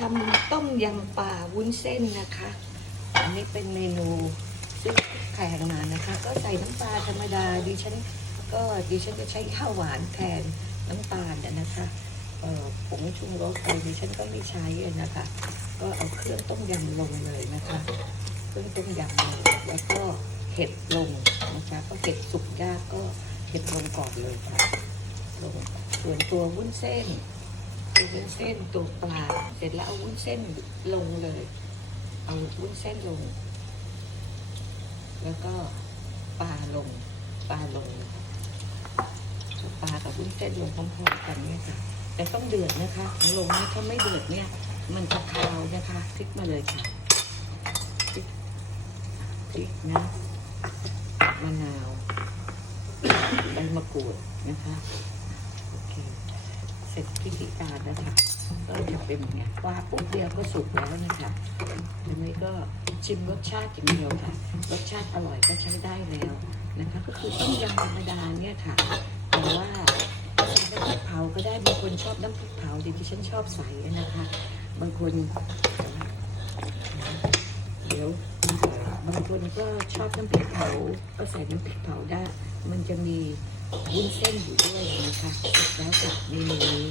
ทำต้มยำปลาวุ้นเส้นนะคะ อันนี้เป็นเมนูซึ่งแข่งมานนะคะ ก็ใส่น้ำปลาธรรมดาดิฉันก็ดิฉันจะใช้ข้าวหวานแทนน้ำตาลน่ะนะคะผงชูรสอะไรดิฉันก็ไม่ใช้นะคะ ก็เอาเครื่องต้มยำลงเลยนะคะ เครื่องต้มยำลงแล้วก็เห็ดลงนะคะเพราะเห็ดสุกยากก็เห็ดลงก่อนเลยค่ะลงส่วนตัววุ้นเส้น ตัววุ้นเส้นตัวปลาเสร็จแล้วเอาวุ้นเส้นลงเลย เอาวุ้นเส้นลง แล้วก็ปลาลงปลาลงปลากับวุ้นเส้นลงพร้อมๆกันเนี่ยค่ะ แต่ต้องเดือดนะคะลงนะถ้าไม่เดือดเนี่ย มันจะคาวนะคะพลิกมาเลยค่ะพริกพริกนะมะนาวใบมะกรูดนะคะ เสร็จพิธีการแล้วค่ะก็จะเป็นอย่างเงี้ยว่าปุ๊บเดียวก็สุกแล้วนะคะทีนี้ก็ชิมรสชาติอย่างเดียวค่ะ รสชาติอร่อยก็ใช้ได้แล้วนะคะ ก็คือต้มยำธรรมดาเนี่ยค่ะแต่ว่าน้ำพริกเผาก็ได้บางคนชอบน้ำพริกเผาดิที่ฉันชอบใส่นะคะ บางคนเดี๋ยวบางคนก็ชอบน้ำพริกเผาก็ใส่น้ำพริกเผาได้ มันจะมี วุ้นเส้นอยู่ด้วยนะคะแล้วกับเมนูนี้